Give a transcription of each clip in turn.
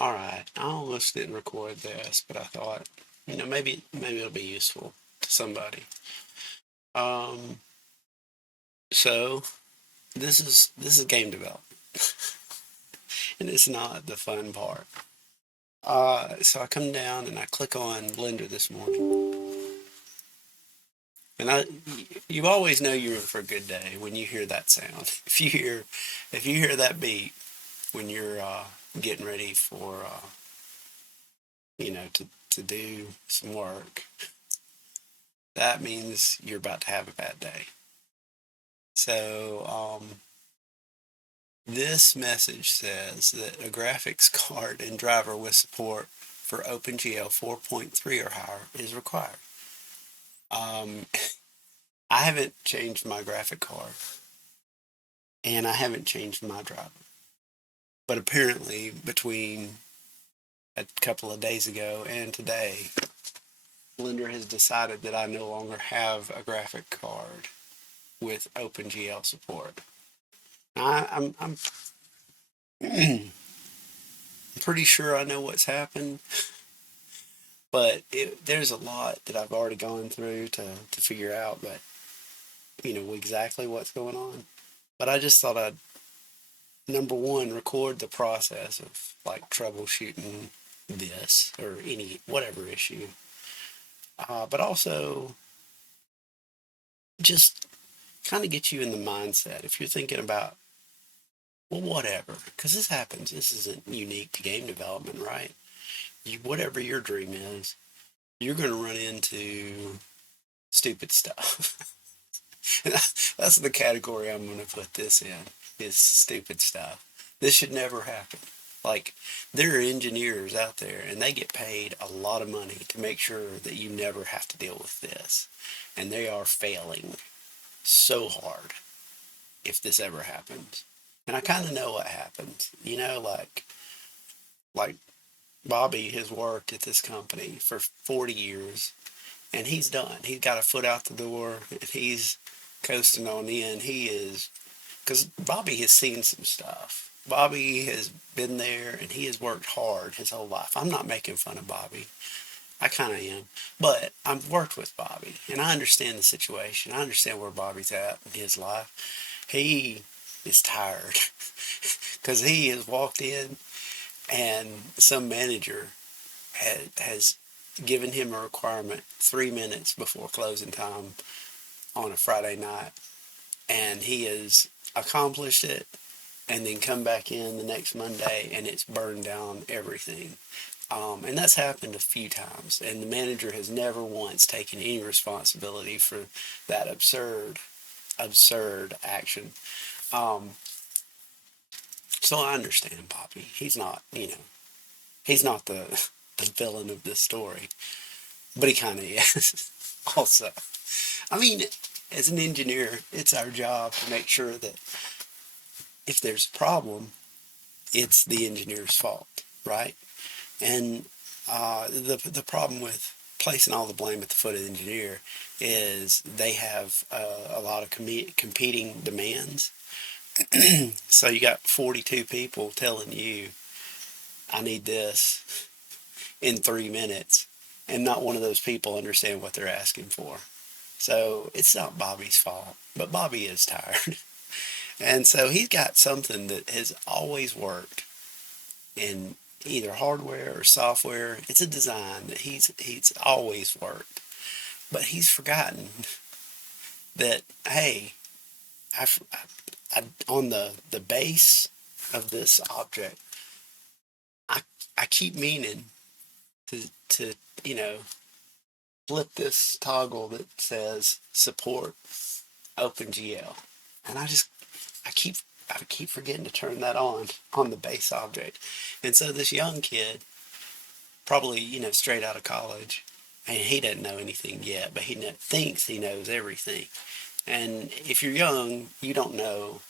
All right, I almost didn't record this, but I thought, maybe it'll be useful to somebody. Um, so this is game development, and it's not the fun part. So I come down and I click on Blender this morning, and you always know you're in for a good day when you hear that sound. If you hear that beat when you're getting ready for to do some work, that means you're about to have a bad day. So, this message says that a graphics card and driver with support for OpenGL 4.3 or higher is required. Um, I haven't changed my graphic card and I haven't changed my driver. But apparently, between a couple of days ago and today, Blender has decided that I no longer have a graphic card with OpenGL support. I'm pretty sure I know what's happened, but there's a lot that I've already gone through to figure out, but exactly what's going on. But I just thought I'd number one record the process of like troubleshooting this or any whatever issue, but also just kind of get you in the mindset if you're thinking about well whatever, because this happens. This isn't unique to game development, right? Whatever your dream is, you're going to run into stupid stuff. That's the category I'm going to put this in, is stupid stuff. This should never happen. Like, there are engineers out there and they get paid a lot of money to make sure that you never have to deal with this. And they are failing so hard if this ever happens. And I kind of know what happens. Like Bobby has worked at this company for 40 years and he's done. He's got a foot out the door and he's coasting on in. He is, because Bobby has seen some stuff. Bobby has been there and he has worked hard his whole life. I'm not making fun of Bobby. I kind of am. But I've worked with Bobby and I understand the situation. I understand where Bobby's at in his life. He is tired because he has walked in and some manager has given him a requirement 3 minutes before closing time on a Friday night, and he has accomplished it, and then come back in the next Monday and it's burned down everything. And that's happened a few times, and the manager has never once taken any responsibility for that absurd action. Um, so I understand Bobby. He's not the villain of this story, but he kind of is also. I mean, as an engineer, it's our job to make sure that if there's a problem, it's the engineer's fault, right? And the problem with placing all the blame at the foot of the engineer is they have a lot of competing demands. So you got 42 people telling you, I need this in 3 minutes, and not one of those people understand what they're asking for. So it's not Bobby's fault, but Bobby is tired. And so he's got something that has always worked in either hardware or software. It's a design that he's always worked, but he's forgotten that hey, I, on the base of this object, I I keep meaning to flip this toggle that says support OpenGL, and I keep forgetting to turn that on the base object. And so this young kid, probably straight out of college, and he doesn't know anything yet, but he thinks he knows everything. And if you're young, you don't know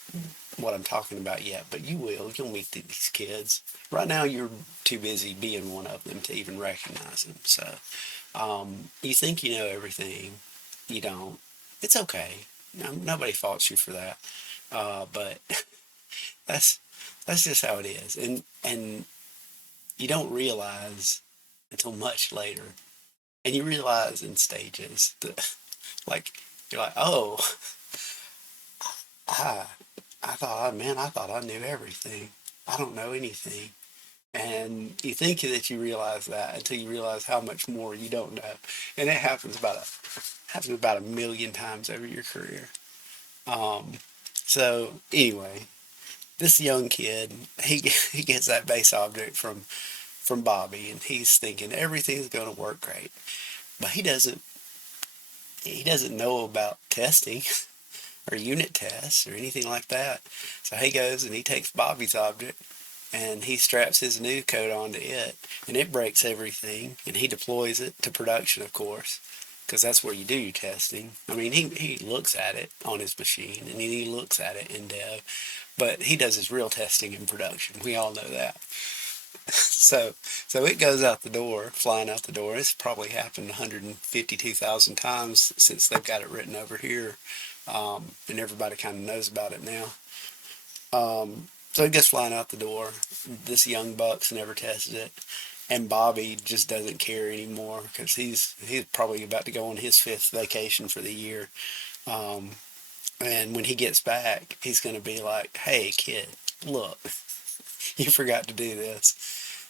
what I'm talking about yet, but you will. You'll meet these kids. Right now, you're too busy being one of them to even recognize them. So you think you know everything, you don't. It's okay. Nobody faults you for that. But that's that's just how it is. And you don't realize until much later, and you realize in stages that, like, you're like, oh, I, I thought I knew everything. I don't know anything. And you think that you realize that until you realize how much more you don't know. And it happens about a million times over your career. Um, so anyway, this young kid, he gets that base object from Bobby, and he's thinking everything's going to work great, but he doesn't know about testing or unit tests or anything like that. So he goes and he takes Bobby's object and he straps his new code onto it, and it breaks everything, and he deploys it to production, of course, because that's where you do your testing. I mean, he looks at it on his machine, and he looks at it in dev, but he does his real testing in production. We all know that. So, so it goes out the door, flying out the door. It's probably happened 152,000 times since they've got it written over here, and everybody kind of knows about it now. So it gets flying out the door. This young buck's never tested it, and Bobby just doesn't care anymore because he's probably about to go on his fifth vacation for the year. Um, and when he gets back, he's going to be like, "Hey, kid, look, you forgot to do this."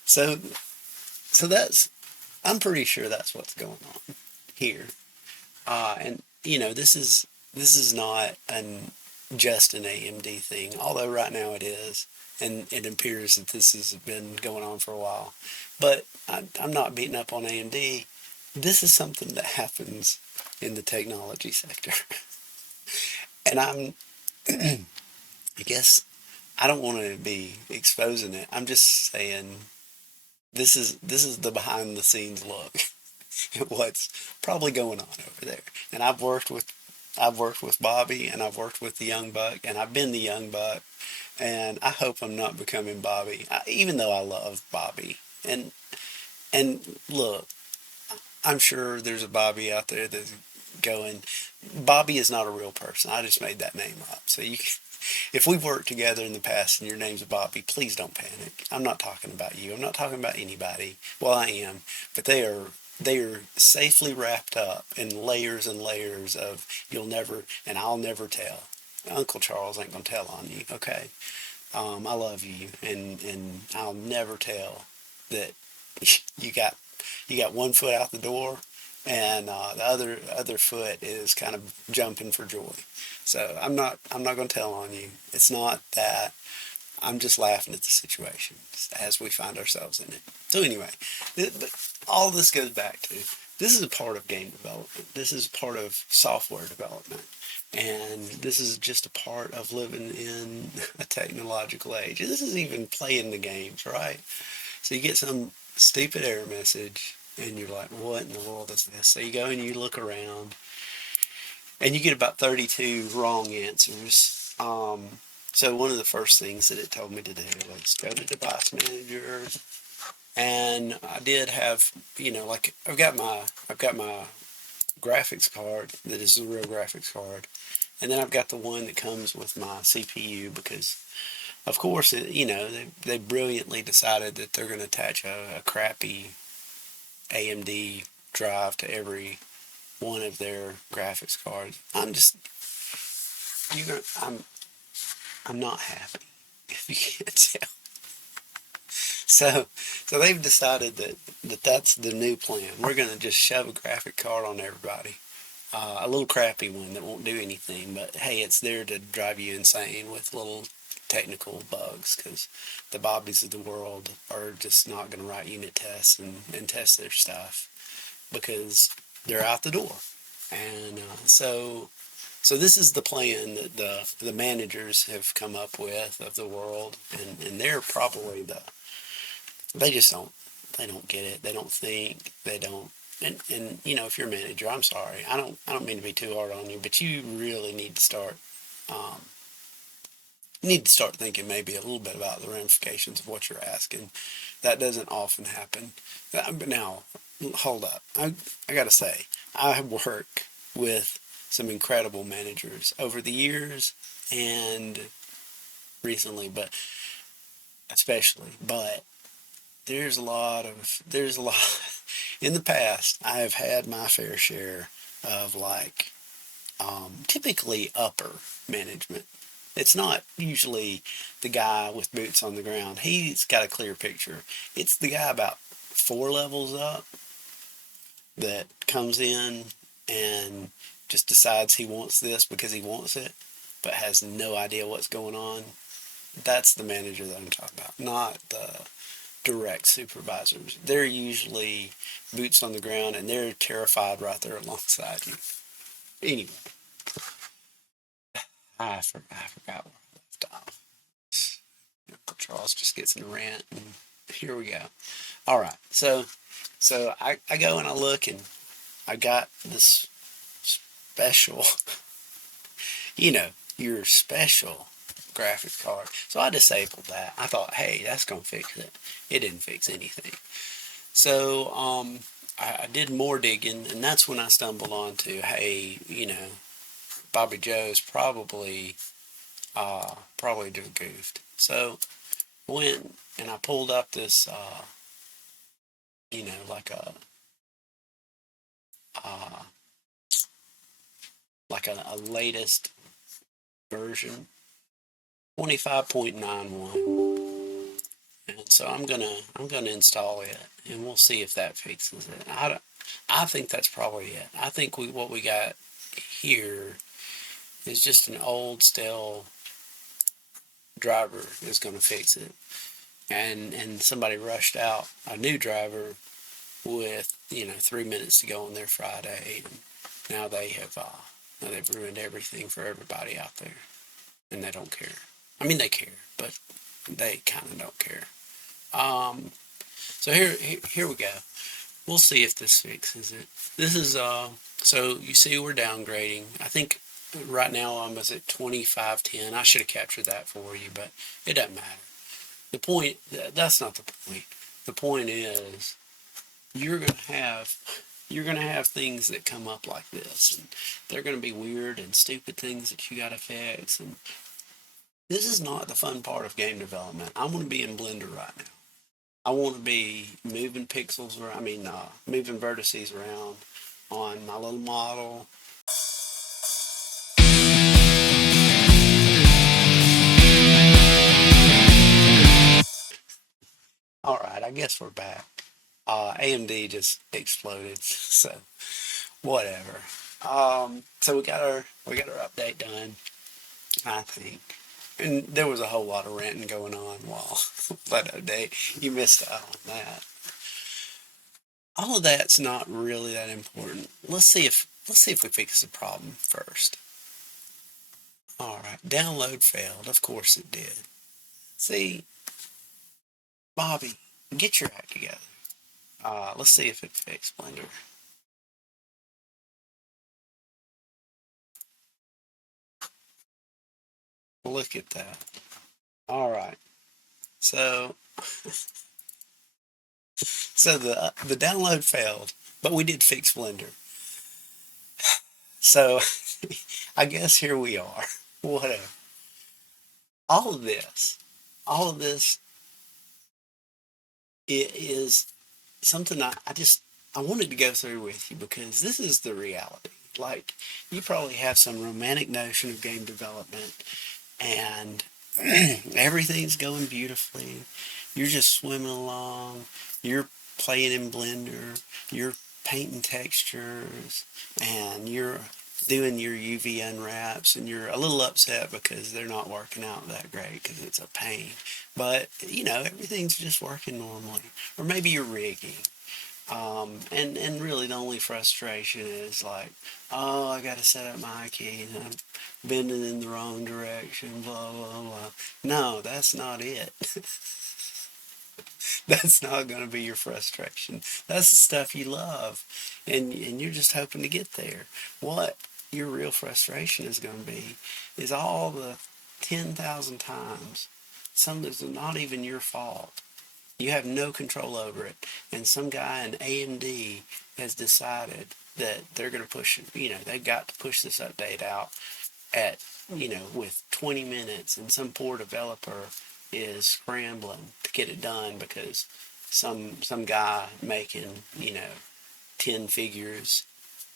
So, so that's I'm pretty sure that's what's going on here. And this is not just an AMD thing, although right now it is, and it appears that this has been going on for a while. But I'm not beating up on AMD. This is something that happens in the technology sector, and I guess I don't want to be exposing it. I'm just saying this is the behind the scenes look at what's probably going on over there. And I've worked with Bobby, and I've worked with the young buck, and I've been the young buck, and I hope I'm not becoming Bobby, even though I love Bobby. And look, I'm sure there's a Bobby out there that's going. Bobby is not a real person. I just made that name up. So if we've worked together in the past and your name's Bobby, please don't panic. I'm not talking about you. I'm not talking about anybody. Well, I am, but they are safely wrapped up in layers and layers of you'll never and I'll never tell. Uncle Charles ain't gonna tell on you, okay? I love you, and I'll never tell that you got you got one foot out the door, and the other foot is kind of jumping for joy. So I'm not going to tell on you. It's not that. I'm just laughing at the situation as we find ourselves in it. So anyway, but all this goes back to this is a part of game development. This is part of software development. And this is just a part of living in a technological age. This is even playing the games, right? So you get some stupid error message, and you're like, what in the world is this? So you go and you look around, and you get about 32 wrong answers. So one of the first things that it told me to do was go to Device Manager, and I did have, like I've got my graphics card that is the real graphics card, and then I've got the one that comes with my CPU because, of course, they brilliantly decided that they're going to attach a crappy AMD drive to every one of their graphics cards. I'm not happy if you can't tell. So, so they've decided that that's the new plan. We're going to just shove a graphic card on everybody. A little crappy one that won't do anything, but hey, it's there to drive you insane with little technical bugs because the Bobbies of the world are just not going to write unit tests and test their stuff because they're out the door. And so this is the plan that the managers have come up with of the world, and they're probably they just don't get it. They don't think. They don't. And if you're a manager, I'm sorry. I don't mean to be too hard on you, but you really um, need to start thinking maybe a little bit about the ramifications of what you're asking. That doesn't often happen. But now, hold up. I got to say, I work with some incredible managers over the years and recently, but especially. But there's a lot in the past. I have had my fair share of like typically upper management. It's not usually the guy with boots on the ground. He's got a clear picture. It's the guy about four levels up that comes in and just decides he wants this because he wants it, but has no idea what's going on. That's the manager that I'm talking about, not the direct supervisors. They're usually boots on the ground and they're terrified right there alongside you. Anyway, I forgot where I left off. Uncle Charles just gets in a rant, and here we go. All right, so I go and I look, and I got this special, you know, your special graphics card. So I disabled that. I thought, hey, that's gonna fix it. It didn't fix anything. So I did more digging, and that's when I stumbled onto, hey, Bobby Joe's probably just goofed. So went and I pulled up this, like uh, a latest version, 25.91. And so I'm gonna install it, and we'll see if that fixes it. I think that's probably it. I think what we got here is just an old stale driver is gonna fix it, and somebody rushed out a new driver with 3 minutes to go on their Friday, and now they've ruined everything for everybody out there, and they don't care. I mean, they care, but they kind of don't care. Um, so here we go. We'll see if this fixes it. This is so you see we're downgrading. I think right now I'm at 2510. I should have captured that for you, but it doesn't matter. The point that's not the point. The point is you're gonna have you're gonna have things that come up like this, and they're gonna be weird and stupid things that you gotta fix. And this is not the fun part of game development. I want to be in Blender right now. I want to be moving pixels around. I mean, moving vertices around on my little model. All right, I guess we're back. AMD just exploded, so whatever. So we got our update done, I think. And there was a whole lot of ranting going on while that update. You missed out on that. All of that's not really that important. Let's see if we fix the problem first. All right, download failed. Of course it did. See, Bobby, get your act together. Let's see if it fixed Blender. Look at that. All right. So, so the download failed, but we did fix Blender. So, I guess here we are. Whatever. All of this, all of this, it is something I wanted to go through with you because this is the reality. Like, you probably have some romantic notion of game development, and everything's going beautifully. You're just swimming along. You're playing in Blender. You're painting textures, and you're doing your UV unwraps, and you're a little upset because they're not working out that great because it's a pain. But everything's just working normally. Or maybe you're rigging. And really the only frustration is like, oh, I got to set up my key and I'm bending in the wrong direction, blah, blah, blah. No, that's not it. That's not going to be your frustration. That's the stuff you love, and you're just hoping to get there. What your real frustration is going to be is all the 10,000 times some that's not even your fault. You have no control over it. And some guy in AMD has decided that they're going to push, they've got to push this update out at, with 20 minutes. And some poor developer is scrambling to get it done because some guy making, 10 figures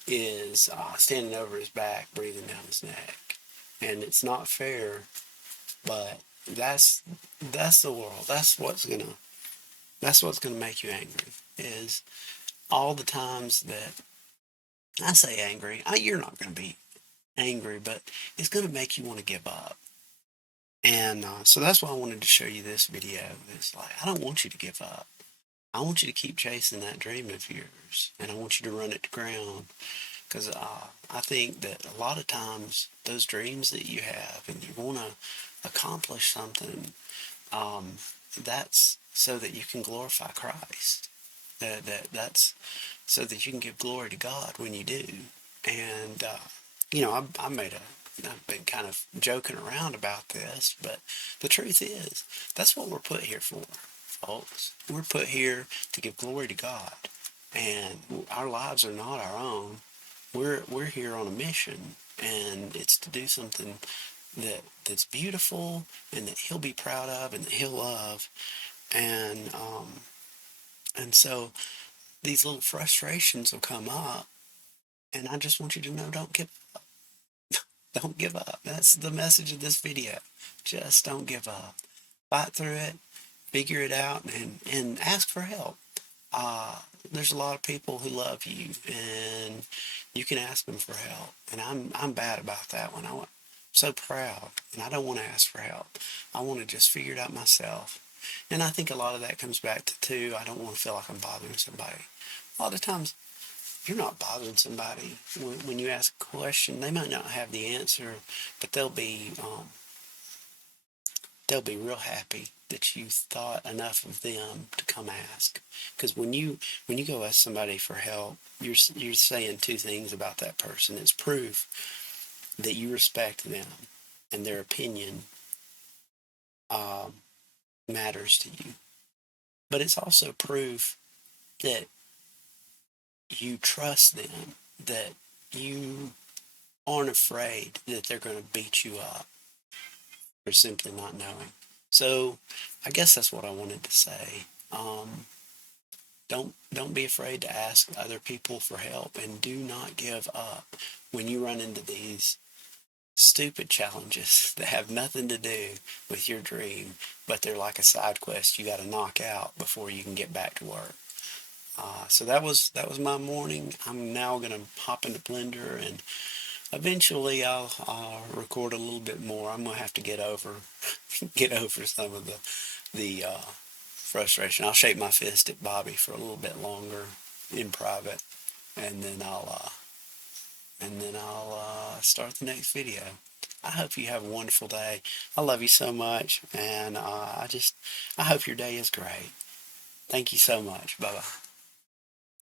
is standing over his back, breathing down his neck, and it's not fair. But that's the world. That's what's gonna make you angry. Is all the times that I say angry. You're not gonna be angry, but it's gonna make you want to give up. And so that's why I wanted to show you this video. It's like I don't want you to give up. I want you to keep chasing that dream of yours, and I want you to run it to ground. Because I think that a lot of times those dreams that you have and you want to accomplish something, um, that's so that you can glorify Christ. That's so that you can give glory to God when you do. And I've been kind of joking around about this, but the truth is that's what we're put here for, folks. We're put here to give glory to God, and our lives are not our own. We're here on a mission, and it's to do something that's beautiful and that He'll be proud of and that He'll love. And so these little frustrations will come up, and I just want you to know, don't give up. That's the message of this video. Just don't give up. Fight through it, figure it out, and ask for help. uh, there's a lot of people who love you, and you can ask them for help. And I'm bad about that one. I'm so proud, and I don't want to ask for help. I want to just figure it out myself. And I think a lot of that comes back to too. I don't want to feel like I'm bothering somebody. A lot of times, you're not bothering somebody when you ask a question. They might not have the answer, but they'll be real happy that you thought enough of them to come ask. Because when you go ask somebody for help, you're saying two things about that person. It's proof that you respect them and their opinion um, matters to you. But it's also proof that you trust them, that you aren't afraid that they're going to beat you up for simply not knowing. So I guess that's what I wanted to say. Don't be afraid to ask other people for help, and do not give up when you run into these stupid challenges that have nothing to do with your dream, but they're like a side quest you got to knock out before you can get back to work. So that was my morning. I'm now gonna hop into Blender, and eventually I'll record a little bit more. I'm gonna have to get over some of the frustration. I'll shake my fist at Bobby for a little bit longer in private, and then I'll start the next video. I hope you have a wonderful day. I love you so much, and I hope your day is great. Thank you so much. Bye bye.